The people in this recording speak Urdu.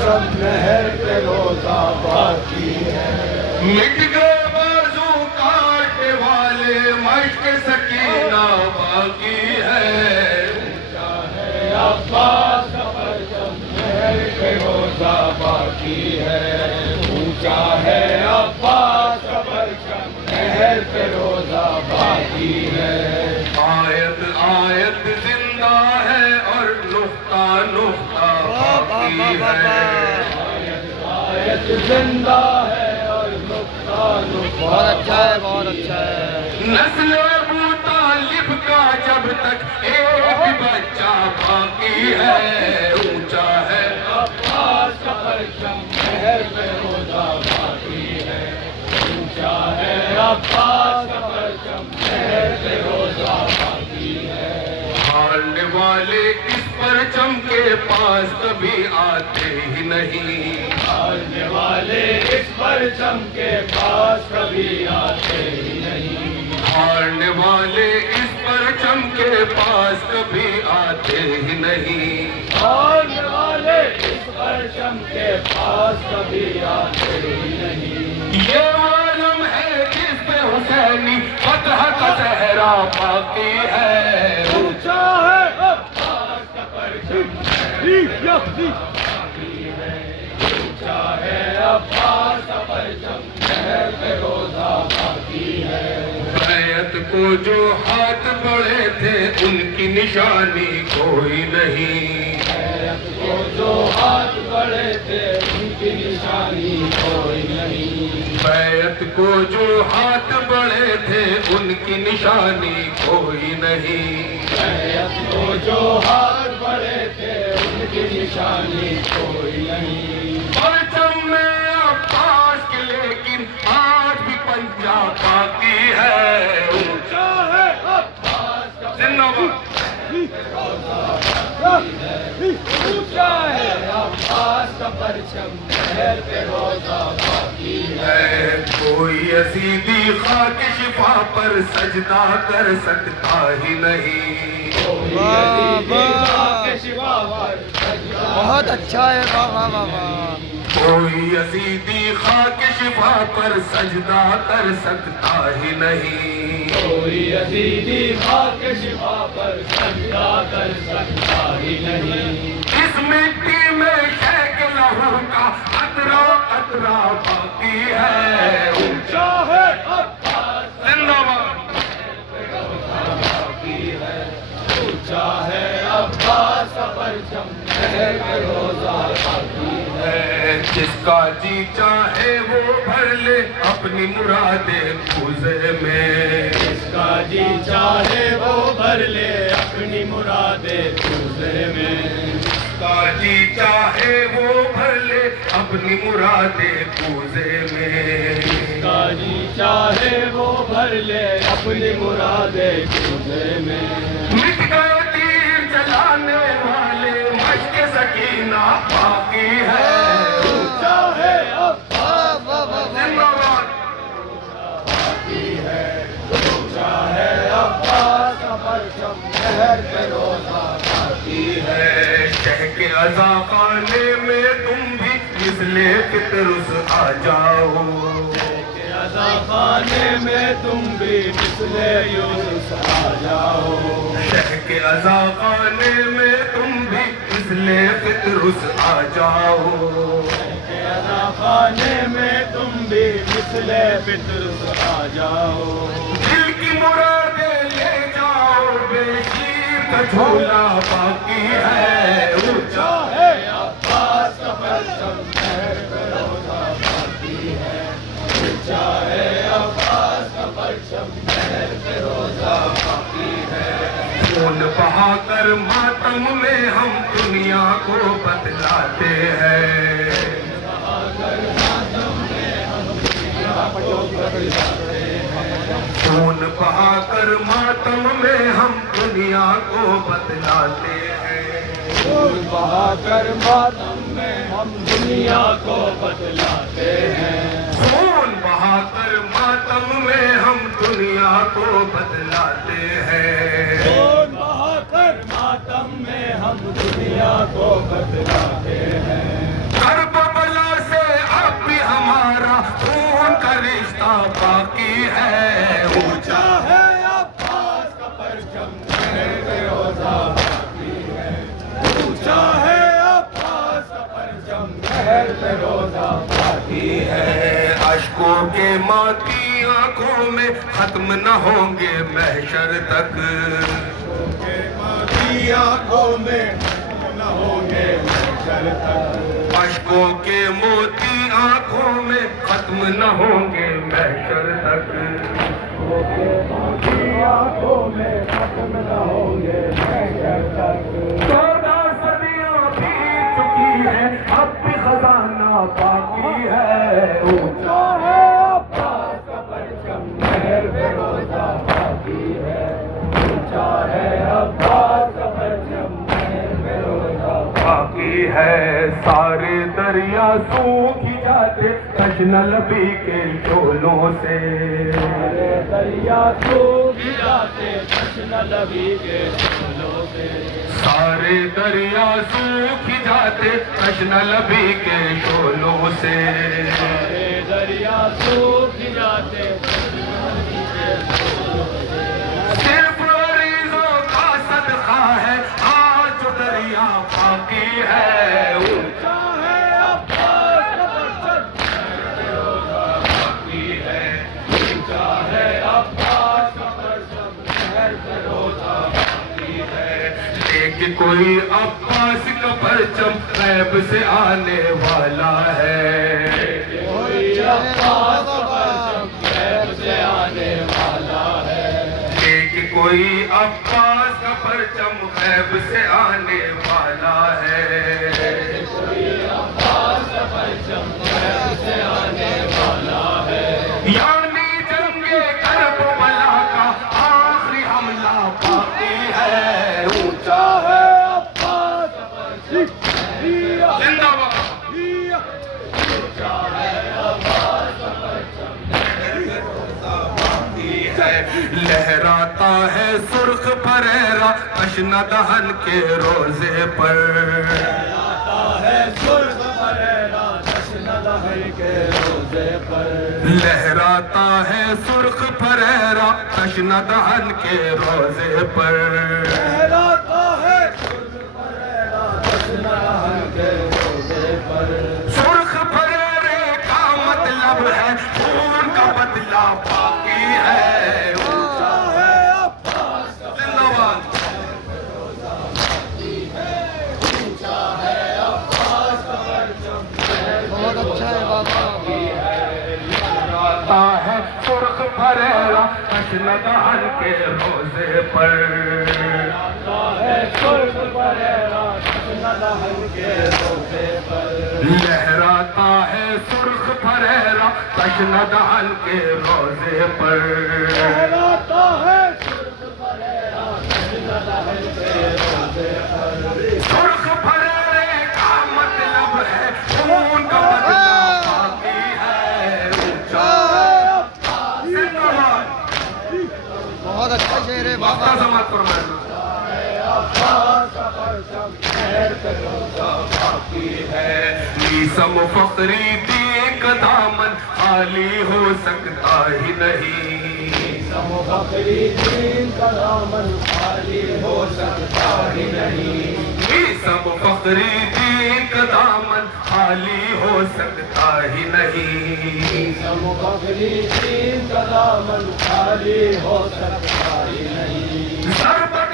پرچم مہر پہ روزہ باقی ہے۔ مٹ گئے بازو کاٹنے والے، مشق سکینہ باقی ہے۔ اونچا ہے عباس کا پرچم مہر پہ روزہ باقی ہے۔ اونچا ہے عباس کا پرچم مہر پہ روزہ باقی ہے۔ آیت آیت زندہ ہے اور نقطہ نقطہ باقی ہے۔ آیت زندہ ہے اور نقطہ نقطہ بہت اچھا ہے، بہت اچھا ہے۔ نسل ابو طالب کا جب تک ایک بچہ باقی ہے۔ اونچا ہے عباس کا پرچم مہر پہ روزہ باقی ہے۔ اونچا ہے عباس کا پرچم مہر پہ روزہ باقی ہے۔ ہارنے والے اس پرچم کے پاس کبھی آتے ہی نہیں۔ ہارنے والے اس پرچم کے پاس کبھی آتے ہی نہیں۔ ہارنے والے اس پرچم کے پاس کبھی آتے ہی نہیں۔ ہارنے والے اس پرچم کے پاس کبھی آتے ہی نہیں۔ یہ عالم ہے جس پہ حسینی فتح کا صحرا باقی ہے۔ اونچا ہے عباس کا پرچم اونچا ہے عباس کا پرچم مہر پہ روزہ باقی ہے۔ بیعت کو جو ہاتھ بڑھے تھے ان کی نشانی کوئی نہیں۔ بیعت کو جو ہاتھ بڑھے تھے ان کی نشانی کوئی نہیں۔ بیعت کو جو ہاتھ بڑھے تھے ان کی نشانی کوئی نہیں۔ بیعت کو جو ہاتھ بڑھے تھے ان کی نشانی کوئی نہیں۔ پرچم میں عباس کے لیکن آج بھی پنجہ باقی ہے۔ اونچا ہے عباس کا زندہ باد۔ اونچا ہے عباس کا پرچم مہر پہ روزہ باقی ہے۔ کوئی یزیدی خاک شفا پر سجدہ کر سکتا ہی نہیں۔ کوئی واہ، یزیدی واہ۔ خاک شفا پر سجدہ بہت اچھا ہے، واہ واہ واہ واہ۔ کوئی یزیدی خاک شفا پر سجدہ کر سکتا ہی نہیں۔ کوئی یزیدی خاک شفا پر سجدہ کر سکتا ہی نہیں۔ اس مٹی میں شیخ لہو کا قطرہ قطرہ باقی ہے۔ اونچا ہے عباس زندہ باد۔ باقی ہے۔ اونچا ہے عباس کا پرچم مہر پہ روزہ باقی ہے۔ جس کا جی چاہے وہ بھر لے اپنی مرادیں کوزے میں۔ جس کا جی چاہے وہ بھر لے اپنی مرادیں کوزے میں۔ جس کا جی چاہے وہ بھر لے اپنی مرادیں کوزے میں۔ جس کا جی چاہے وہ بھر لے اپنی مرادیں کوزے میں۔ مٹ گئے تیر چلانے والے مشق سکینہ باقی ہے۔ اونچا ہے عباس واہ واہ واہ واہ۔ زندہ باد۔ باقی ہے۔ اونچا ہے عباس کا پرچم مہر پہ روزہ باقی ہے۔ شہ کے عزا خانے میں تم بھی مثل پترس آ جاؤ۔ کہ عزا خانے میں تم بھی مثل یونس آ جاؤ۔ شہ کے عزا خانے میں تم بھی مثل پترس آ جاؤ۔ کہ عزا خانے میں تم بھی مثل پطرس آ جاؤ۔ دل کی مرادیں لے جاؤ، بے شیر کا جھولا باقی ہے۔ اونچا ہے عباس کا پرچم مہر پہ روزہ باقی ہے۔ اونچا ہے عباس کا پرچم مہر پہ روزہ باقی ہے۔ خون بہا کر ماتم میں ہم دنیا کو بتلاتے ہیں۔ خون بہا کر ماتم میں ہم دنیا کو بتلاتے ہیں۔ خون بہا کر ماتم میں ہم دنیا کو بتلاتے ہیں۔ خون بہا کر ماتم میں ہم دنیا کو بتلاتے ہیں۔ خون بہا کر ماتم میں ہم دنیا کو بتلاتے ہیں۔ کر مہر پہ روزہ باقی ہے اشکوں کے ماتی آنکھوں میں ختم نہ ہوں گے محشر تک ماتی آنکھوں میں نہ ہوں گے محشر تک اشکوں کے موتی آنکھوں میں ختم نہ ہوں گے محشر تک ماتی آنکھوں میں ختم نہ ہوں گے محشر تک 14 صدیاں بیت چکی ہیں اب بھی خزانہ باقی ہے اونچا ہے عباس کا پرچم مہر پہ روزہ باقی ہے اونچا ہے عباس کا پرچم مہر پہ روزہ باقی ہے سارے دریا سوکھ جاتے تشنہ لبی کے شولوں سے دریا سوکھ جاتے تشنہ لبی کے شولوں سے سارے دریا سوکھ جاتے تشنہ لبی کے شولوں سے سارے دریا سوکھ جاتے صرف عریضوں کا صدقہ ہے آج جو دریا باقی ہے اونچا ہے عباس کا پرچم باقی ہے اونچا ہے عباس کا پرچم مہر پہ روزہ باقی ہے لیکن کوئی عباس کا پرچم غیب سے آنے والا ہے کوئی عباس کا پرچم غیب سے آنے والا ہے لیکن کوئی عباس کا پرچم غیب سے آنے والا ہے کوئی عباس کا پرچم غیب سے آنے والا ہے یعنی جنگ کربلا کا آخری حملہ باقی ہے اونچا ہے عباس کا پرچم زندہ باد اونچا ہے عباس کا پرچم لہراتا ہے سرخ پریرا تشنہ دہن کے روزے پر آتا ہے سرخ پریرا تشنہ دہن کے روزے پر لہراتا ہے سرخ پریرا تشنہ دہن کے روزے پر لہراتا ہے سرخ پریرا تشنہ دہن کے روزے پر سرخ پریرے کا مطلب ہے خون کا بدلہ باقی ہے اونچا ہے عباس کا زندہ باد اونچا ہے عباس کا پرچم بہت اچھا ہے بابا آتا ہے سرخ پریرا تشنہ دہن کے روزے پر آتا ہے سرخ پریرا تشنہ دہن کے روزے پر لہراتا ہے سرخ پریرا تشنہ دہن کے روزے پر لہراتا ہے سرخ پریرا تشنہ دہن کے روزے پر سرخ پریرے کا مطلب ہے خون کا بدلہ باقی ہے اونچا زندہ باد بہت اچھا شعر ہے وقتہ بابا سماعت فرمائے عباس کا پرچم مہر پہ روزہ باقی ہے نیسم فقری دی کا دامن خالی ہو سکتا ہی نہیں سم بکری دین کا دامن خالی ہو سکتا ہی نہیں نیسم فقری دی کا دامن خالی ہو سکتا ہی نہیں سم بکری دین کا دامن خالی ہو سکتا ہی نہیں ضربت